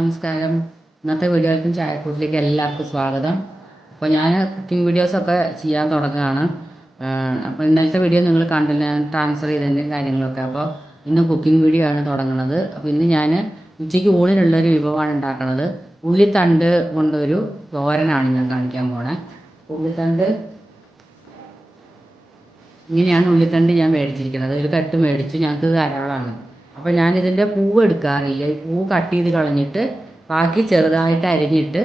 നമസ്കാരം. ഇന്നത്തെ വീഡിയോയിലേക്കും ചായക്കൂട്ടിലേക്ക് എല്ലാവർക്കും സ്വാഗതം. അപ്പോൾ ഞാൻ കുക്കിംഗ് വീഡിയോസൊക്കെ ചെയ്യാൻ തുടങ്ങുകയാണ്. അപ്പോൾ ഇന്നലത്തെ വീഡിയോ നിങ്ങൾ കണ്ടില്ല ഞാൻ ട്രാൻസ്ഫർ ചെയ്തതിന്റെ കാര്യങ്ങളൊക്കെ. അപ്പോൾ ഇന്ന് കുക്കിംഗ് വീഡിയോ ആണ് തുടങ്ങുന്നത്. അപ്പോൾ ഇന്ന് ഞാൻ ഉച്ചയ്ക്ക് ഊണിനുള്ളൊരു വിഭവമാണ് ഉണ്ടാക്കുന്നത്. ഉള്ളിത്തണ്ട് കൊണ്ടൊരു തോരനാണ് ഞാൻ കാണിക്കാൻ പോണേ. ഉള്ളിത്തണ്ട് ഇങ്ങനെയാണ് ഉള്ളിത്തണ്ട് ഞാൻ മേടിച്ചിരിക്കുന്നത്. ഒരു കെട്ട് മേടിച്ചു. ഞങ്ങൾക്ക് ധാരാളമാണ് അപ്പോൾ ഞാൻ ഇതിന്റെ പൂവ് എടുക്കാറില്ല. ഈ പൂവ് കട്ട് ചെയ്ത് കളഞ്ഞിട്ട് ബാക്കി ചെറുതായിട്ട് അരിഞ്ഞിട്ട്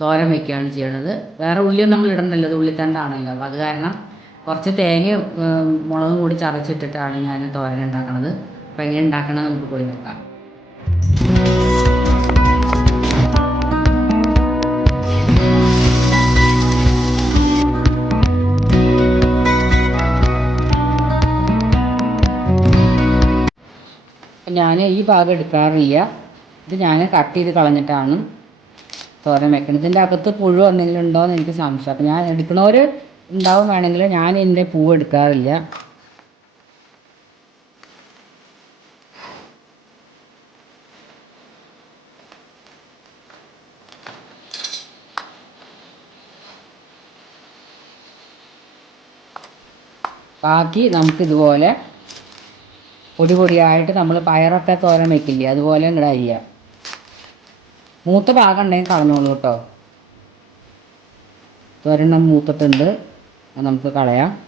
തോരൻ വെക്കുകയാണ് ചെയ്യണത്. വേറെ ഉള്ളിയൊന്നും നമ്മൾ ഇടണ്ടല്ലോ ഉള്ളിത്തണ്ടാണല്ലോ അപ്പോൾ അത് കാരണം കുറച്ച് തേങ്ങയും മുളകും കൂടി ചതച്ചിട്ടിട്ടാണ് ഞാൻ തോരൻ ഉണ്ടാക്കണത്. അപ്പോൾ എങ്ങനെ ഉണ്ടാക്കണം നമുക്ക് പോയി നോക്കാം. ഞാൻ ഈ ഭാഗം എടുക്കാറില്ല. ഇത് ഞാൻ കട്ട് ചെയ്ത് കളഞ്ഞിട്ടാണ് തോരൻ വെക്കുന്നത് ഇതിന്റെ അകത്ത് പുഴു എന്തെങ്കിലും ഉണ്ടോ എന്ന് എനിക്ക് സംശയം. അപ്പം ഞാൻ എടുക്കണവർ ഉണ്ടാവും വേണമെങ്കിൽ ഞാൻ ഇതിന്റെ പൂവ് എടുക്കാറില്ല. ബാക്കി നമുക്കിതുപോലെ പൊടി പൊടിയായിട്ട് നമ്മൾ പയറൊക്കെ തോരൻ വെക്കില്ലേ അതുപോലെ ഇങ്ങോട്ട് അരിയാം. മൂത്ത ഭാഗം ഉണ്ടെങ്കിൽ കളഞ്ഞോളൂ കേട്ടോ. തോരണം മൂത്തിട്ടുണ്ട് അത് നമുക്ക് കളയാം.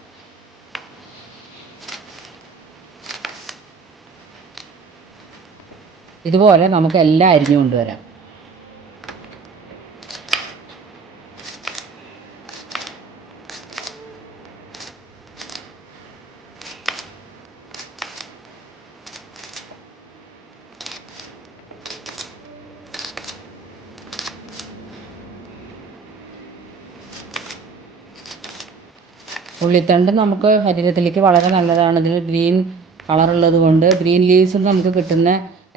ഇതുപോലെ നമുക്ക് എല്ലാം അരിഞ്ഞു കൊണ്ടുവരാം ഉള്ളിത്തണ്ട് നമുക്ക് ശരീരത്തിലേക്ക് വളരെ നല്ലതാണ്. ഇതിന് ഗ്രീൻ കളറുള്ളത് കൊണ്ട് ഗ്രീൻ ലീവ്സിൽ നമുക്ക് കിട്ടുന്ന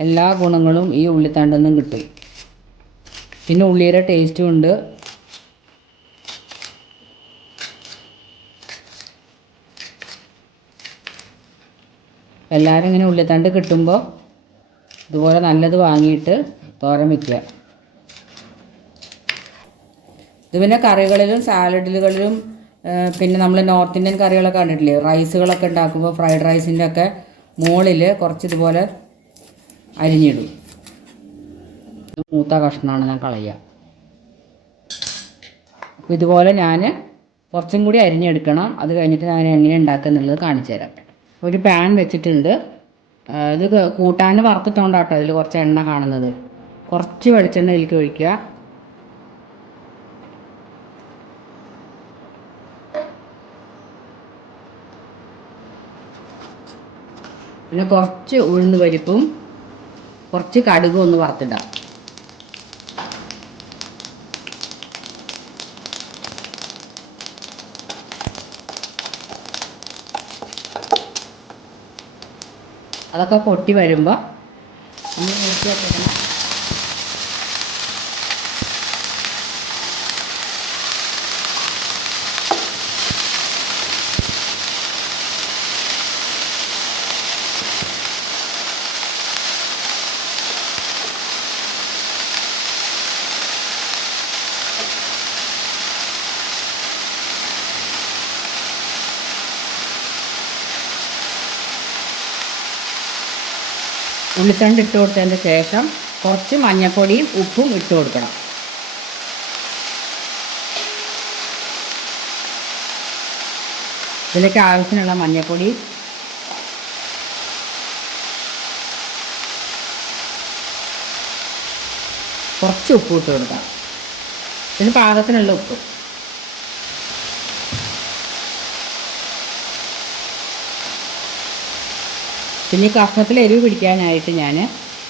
എല്ലാ ഗുണങ്ങളും ഈ ഉള്ളിത്തണ്ടിൽ നിന്നും കിട്ടും. പിന്നെ ഉള്ളിയുടെ ടേസ്റ്റും ഉണ്ട്. എല്ലാവരും ഇങ്ങനെ ഉള്ളിത്തണ്ട് കിട്ടുമ്പോൾ ഇതുപോലെ നല്ലത് വാങ്ങിയിട്ട് തോരൻ വയ്ക്കുക ഇത് പിന്നെ കറികളിലും സാലഡുകളിലും പിന്നെ നമ്മൾ നോർത്ത് ഇന്ത്യൻ കറികളൊക്കെ കണ്ടിട്ടില്ലേ? റൈസുകളൊക്കെ ഉണ്ടാക്കുമ്പോൾ ഫ്രൈഡ് റൈസിന്റെ ഒക്കെ മുകളിൽ കുറച്ച് ഇതുപോലെ അരിഞ്ഞിടും മൂത്ത കഷ്ണമാണ് ഞാൻ കളയുക അപ്പോൾ ഇതുപോലെ ഞാൻ കുറച്ചും കൂടി അരിഞ്ഞെടുക്കണം. അത് കഴിഞ്ഞിട്ട് ഞാൻ എങ്ങനെ ഉണ്ടാക്കുക എന്നുള്ളത് കാണിച്ചു തരാം. ഒരു പാൻ വെച്ചിട്ടുണ്ട്. ഇത് കൂട്ടാൻ വറുത്തിട്ടുണ്ടാട്ടോ അതിൽ കുറച്ച് എണ്ണ കാണുന്നത്. കുറച്ച് വെളിച്ചെണ്ണ ഇതിലേക്ക് ഒഴിക്കുക. പിന്നെ കുറച്ച് ഉഴുന്ന് പരിപ്പും കുറച്ച് കടുകും ഒന്ന് വറുത്തിടാം. അതൊക്കെ പൊട്ടി വരുമ്പോൾ നമ്മൾ നിർത്തി ഉള്ളിത്തണ്ട് ഇട്ട് കൊടുത്തതിന് ശേഷം കുറച്ച് മഞ്ഞൾപ്പൊടിയും ഉപ്പും ഇട്ട് കൊടുക്കണം. ഇതിലേക്ക് ആവശ്യത്തിനുള്ള മഞ്ഞൾപ്പൊടി. കുറച്ച് ഉപ്പ് ഇട്ട് കൊടുക്കാം ഇതിന് പാകത്തിനുള്ള ഉപ്പ്. പിന്നെ ഈ കഷ്ണത്തിൽ എരിവ് പിടിക്കാനായിട്ട് ഞാൻ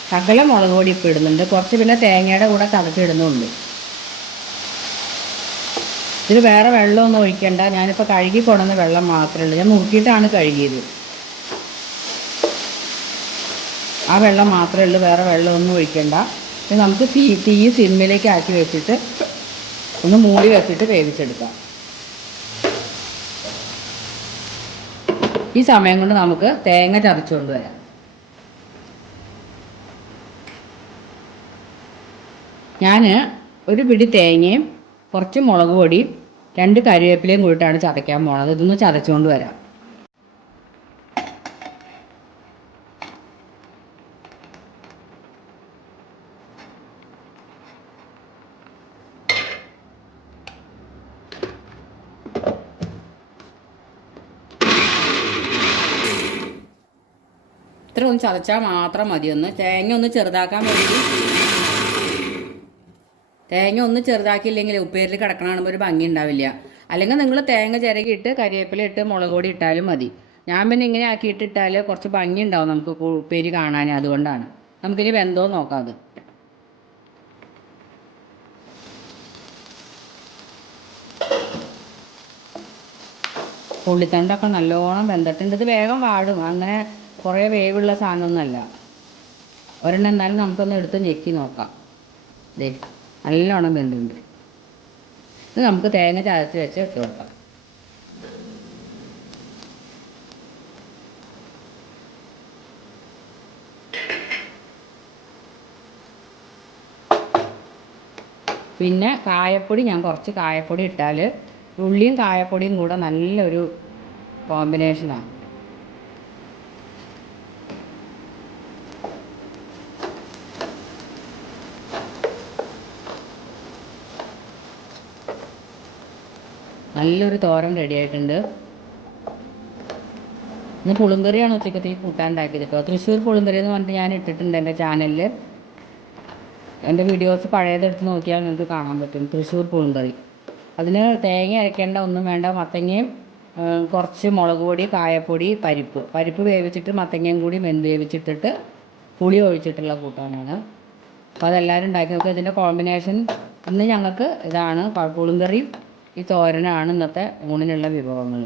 സകല മുളക് പൊടി ഇപ്പം ഇടുന്നുണ്ട്. കുറച്ച് പിന്നെ തേങ്ങയുടെ കൂടെ തടച്ചിടുന്നുണ്ട് ഇതിൽ വേറെ വെള്ളമൊന്നും ഒഴിക്കണ്ട. ഞാനിപ്പോൾ കഴുകി കൊണ്ടുവന്ന വെള്ളം മാത്രമേ ഉള്ളൂ. ഞാൻ മുറുക്കിയിട്ടാണ് കഴുകിയത്. ആ വെള്ളം മാത്രമേ ഉള്ളൂ. വേറെ വെള്ളമൊന്നും ഒഴിക്കണ്ട. നമുക്ക് തീ തീ സിമ്മിലേക്ക് ആക്കി വെച്ചിട്ട് ഒന്ന് മൂടി വെച്ചിട്ട് വേവിച്ചെടുക്കാം. ഈ സമയം കൊണ്ട് നമുക്ക് തേങ്ങ ചതച്ചുകൊണ്ട് വരാം. ഞാൻ ഒരു പിടി തേങ്ങയും കുറച്ച് മുളക് പൊടിയും രണ്ട് കറിവേപ്പിലയും കൂടിയിട്ടാണ് ചതയ്ക്കാൻ പോണത്. ഇതൊന്ന് ചതച്ചുകൊണ്ട് വരാം. ഇത്ര ഒന്ന് ചതച്ചാൽ മാത്രം മതി ഒന്ന്. തേങ്ങ ഒന്ന് ചെറുതാക്കാൻ വേണ്ടി. തേങ്ങ ഒന്ന് ചെറുതാക്കിയില്ലെങ്കിൽ ഉപ്പേരിൽ കിടക്കണ ഒരു ഭംഗി ഉണ്ടാവില്ല. അല്ലെങ്കിൽ നിങ്ങൾ തേങ്ങ ചിരകിയിട്ട് കരിവേപ്പില ഇട്ട് മുളക് പൊടി ഇട്ടാലും മതി. ഞാൻ പിന്നെ ഇങ്ങനെ ആക്കിയിട്ട് ഇട്ടാൽ കുറച്ച് ഭംഗി ഉണ്ടാവും നമുക്ക് ഉപ്പേരി കാണാൻ അതുകൊണ്ടാണ്. നമുക്കിനി വെന്തോ നോക്കാം അത്. പുള്ളിത്തണ്ടൊക്കെ നല്ലോണം വെന്തിട്ടുണ്ട്. ഇത് വേഗം വാടും. അങ്ങനെ കുറേ വേവുള്ള സാധനമൊന്നുമല്ല. ഒരെണ്ണം എന്തായാലും നമുക്കൊന്ന് എടുത്ത് ഞെക്കി നോക്കാം. ദേ നല്ലോണം വെന്തുണ്ട്. ഇത് നമുക്ക് തേങ്ങ ചതച്ച് വെച്ച് ഇട്ട് കൊടുക്കാം. പിന്നെ കായപ്പൊടി ഞാൻ കുറച്ച് കായപ്പൊടി ഇട്ടാൽ ഉള്ളിയും കായപ്പൊടിയും കൂടെ നല്ലൊരു കോമ്പിനേഷനാണ്. നല്ലൊരു തോരൻ റെഡി ആയിട്ടുണ്ട്. ഇന്ന് പുളിങ്കറിയാണ് ഉച്ചക്കത്തേക്ക് കൂട്ടാൻ ഉണ്ടാക്കിയത് കേട്ടോ. തൃശ്ശൂർ പുളിങ്കറി എന്ന് പറഞ്ഞിട്ട് ഞാൻ ഇട്ടിട്ടുണ്ട് എന്റെ ചാനലിൽ എന്റെ വീഡിയോസ് പഴയതെടുത്ത് നോക്കിയാൽ നിങ്ങൾക്ക് കാണാൻ പറ്റും. തൃശ്ശൂർ പുളിങ്കറി. അതിന് തേങ്ങ അരയ്ക്കേണ്ട ഒന്നും വേണ്ട. മത്തങ്ങയും കുറച്ച് മുളക് പൊടി കായപ്പൊടി പരിപ്പ്. പരിപ്പ് വേവിച്ചിട്ട് മത്തങ്ങയും കൂടി വെന്ത് വേവിച്ചിട്ടിട്ട് പുളി ഒഴിച്ചിട്ടുള്ള കൂട്ടാനാണ്. അപ്പോൾ അതെല്ലാവരും ഉണ്ടാക്കി നോക്കുക ഇതിന്റെ കോമ്പിനേഷൻ ഇന്ന് ഞങ്ങൾക്ക് ഇതാണ്. പുളിങ്കറിയും ഈ തോരനാണ് ഇന്നത്തെ ഊണിനുള്ള വിഭവങ്ങൾ.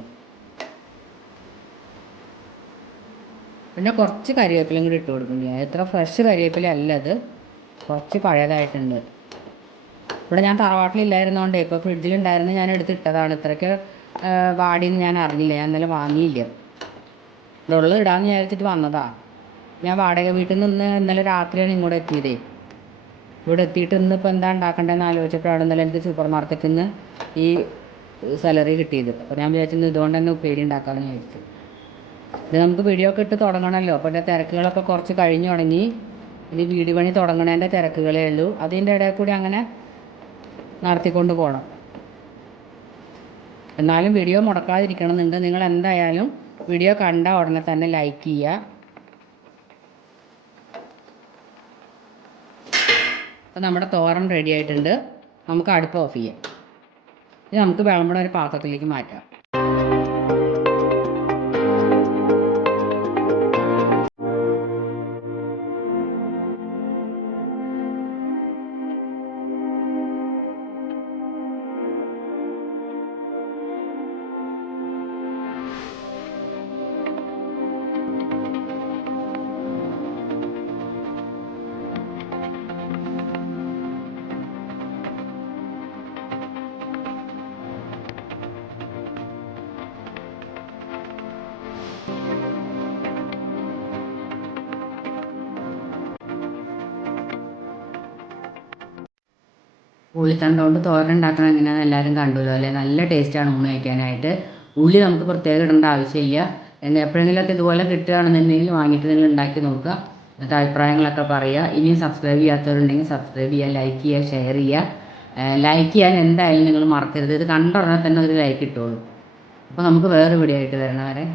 പിന്നെ കുറച്ച് കറിവേപ്പിലയും കൂടി ഇട്ട് കൊടുക്കും എത്ര ഫ്രഷ് കറിവേപ്പില അല്ല അത്. കുറച്ച് പഴയതായിട്ടുണ്ട്. ഇവിടെ ഞാൻ തറവാട്ടിലില്ലായിരുന്നോണ്ട് ഇപ്പോൾ ഫ്രിഡ്ജിലുണ്ടായിരുന്നു ഞാൻ എടുത്തിട്ടതാണ് ഇത്രയ്ക്ക് വാടി വാടിയെന്ന് ഞാൻ അറിഞ്ഞില്ല. ഞാൻ ഇന്നലെ വാങ്ങിയില്ല. ഇവിടെ ഉള്ളത് ഇടാമെന്ന് വിചാരിച്ചിട്ട് വന്നതാണ് ഞാൻ വാടക വീട്ടിൽ നിന്ന് ഇന്നലെ രാത്രിയാണ് ഇങ്ങോട്ട് എത്തിയതേ. ഇവിടെ എത്തിയിട്ട് ഇന്നിപ്പോൾ എന്താ ഉണ്ടാക്കേണ്ടതെന്ന് ആലോചിച്ചപ്പോഴാണ് ഇന്നലെ എനിക്ക് സൂപ്പർ മാർക്കറ്റിൽ നിന്ന് ഈ സാലറി കിട്ടിയത്. അപ്പോൾ ഞാൻ വിചാരിച്ചത് ഇതുകൊണ്ട് തന്നെ ഉപ്പേരി ഉണ്ടാക്കാമെന്ന് വിചാരിച്ചു. ഇത് നമുക്ക് വീഡിയോ ഇട്ട് തുടങ്ങണമല്ലോ അപ്പോൾ എന്റെ തിരക്കുകളൊക്കെ കുറച്ച് കഴിഞ്ഞു തുടങ്ങി. ഇനി വീട് പണി തുടങ്ങണതിന്റെ തിരക്കുകളേ ഉള്ളൂ. അതിന്റെ ഇടയിൽ കൂടി അങ്ങനെ നടത്തിക്കൊണ്ട് പോകണം എന്നാലും വീഡിയോ മുടക്കാതിരിക്കണം എന്നുണ്ട് നിങ്ങൾ എന്തായാലും വീഡിയോ കണ്ട ഉടനെ തന്നെ ലൈക്ക് ചെയ്യുക. അപ്പോൾ നമ്മുടെ തോരൻ റെഡി ആയിട്ടുണ്ട്. നമുക്ക് അടുപ്പ് ഓഫ് ചെയ്യാം. ഇനി നമുക്ക് വിളമ്പണ ഒരു പാത്രത്തിലേക്ക് മാറ്റാം. ഉള്ളിത്തണ്ട കൊണ്ട് തോരൻ ഉണ്ടാക്കണം എങ്ങനെയാണെന്ന് എല്ലാവരും കണ്ടുല്ലോ അല്ലേ? നല്ല ടേസ്റ്റാണ് ഊണ് കഴിക്കാനായിട്ട്. ഉള്ളി നമുക്ക് പ്രത്യേകം ഇടേണ്ട ആവശ്യമില്ല. എന്നാൽ എപ്പോഴെങ്കിലുമൊക്കെ ഇതുപോലെ കിട്ടുകയാണെന്നുണ്ടെങ്കിൽ വാങ്ങിയിട്ട് നിങ്ങൾ ഉണ്ടാക്കി നോക്കുക. എന്നിട്ട് അഭിപ്രായങ്ങളൊക്കെ പറയുക. ഇനിയും സബ്സ്ക്രൈബ് ചെയ്യാത്തവരുണ്ടെങ്കിൽ സബ്സ്ക്രൈബ് ചെയ്യുക ലൈക്ക് ചെയ്യുക ഷെയർ ചെയ്യുക. ലൈക്ക് ചെയ്യാൻ എന്തായാലും നിങ്ങൾ മറക്കരുത്. ഇത് കണ്ട ഉടനെ തന്നെ ഒരു ലൈക്ക് ഇട്ടോളൂ അപ്പോൾ നമുക്ക് വേറെ വീഡിയോ ആയിട്ട് വരണവരെ.